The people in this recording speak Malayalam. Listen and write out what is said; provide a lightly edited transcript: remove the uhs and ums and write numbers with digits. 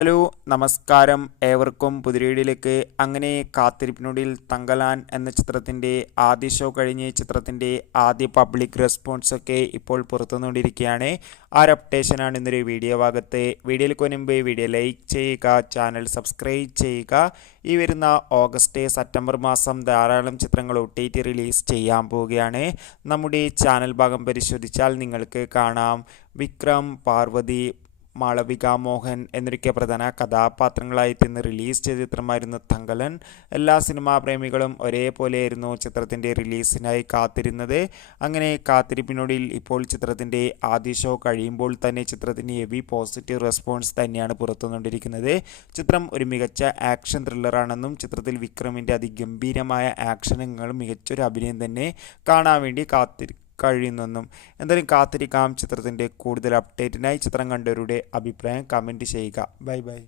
ഹലോ നമസ്കാരം ഏവർക്കും പുതിയ അങ്ങനെ കാത്തിരിപ്പിനൊടുവിൽ തങ്കലാൻ എന്ന ചിത്രത്തിൻ്റെ ആദ്യ ഷോ കഴിഞ്ഞ് ചിത്രത്തിൻ്റെ ആദ്യ പബ്ലിക് റെസ്പോൺസൊക്കെ ഇപ്പോൾ പുറത്തുനിന്നുകൊണ്ടിരിക്കുകയാണ്. ആ ഒരു അപ്ഡേഷനാണ് ഇന്നൊരു വീഡിയോ ഭാഗത്ത്. വീഡിയോയിലേക്ക് മുൻപ് വീഡിയോ ലൈക്ക് ചെയ്യുക, ചാനൽ സബ്സ്ക്രൈബ് ചെയ്യുക. ഈ വരുന്ന ഓഗസ്റ്റ് സെപ്റ്റംബർ മാസം ധാരാളം ചിത്രങ്ങൾ OTT റിലീസ് ചെയ്യാൻ പോവുകയാണ്. നമ്മുടെ ചാനൽ ഭാഗം പരിശോധിച്ചാൽ നിങ്ങൾക്ക് കാണാം വിക്രം, പാർവതി, മാളവിക മോഹൻ എന്നൊക്കെ പ്രധാന കഥാപാത്രങ്ങളായിട്ട് ഇന്ന് റിലീസ് ചെയ്ത ചിത്രമായിരുന്നു തങ്കലൻ. എല്ലാ സിനിമാ പ്രേമികളും ഒരേപോലെയായിരുന്നു ചിത്രത്തിൻ്റെ റിലീസിനായി കാത്തിരുന്നത്. അങ്ങനെ കാത്തിരിപ്പിനൊടുവിൽ ഇപ്പോൾ ചിത്രത്തിൻ്റെ ആദ്യ ഷോ കഴിയുമ്പോൾ തന്നെ ചിത്രത്തിന് ഹെവി പോസിറ്റീവ് റെസ്പോൺസ് തന്നെയാണ് പുറത്തുകൊണ്ടിരിക്കുന്നത്. ചിത്രം ഒരു മികച്ച ആക്ഷൻ ത്രില്ലറാണെന്നും ചിത്രത്തിൽ വിക്രമിൻ്റെ അതിഗംഭീരമായ ആക്ഷനുകളും മികച്ചൊരു അഭിനയം തന്നെ കാണാൻ വേണ്ടി കഴിയുന്നെന്നും. എന്തായാലും കാത്തിരിക്കാം ചിത്രത്തിൻ്റെ കൂടുതൽ അപ്ഡേറ്റിനായി. ചിത്രം കണ്ടവരുടെ അഭിപ്രായം കമൻറ്റ് ചെയ്യുക. Bye bye.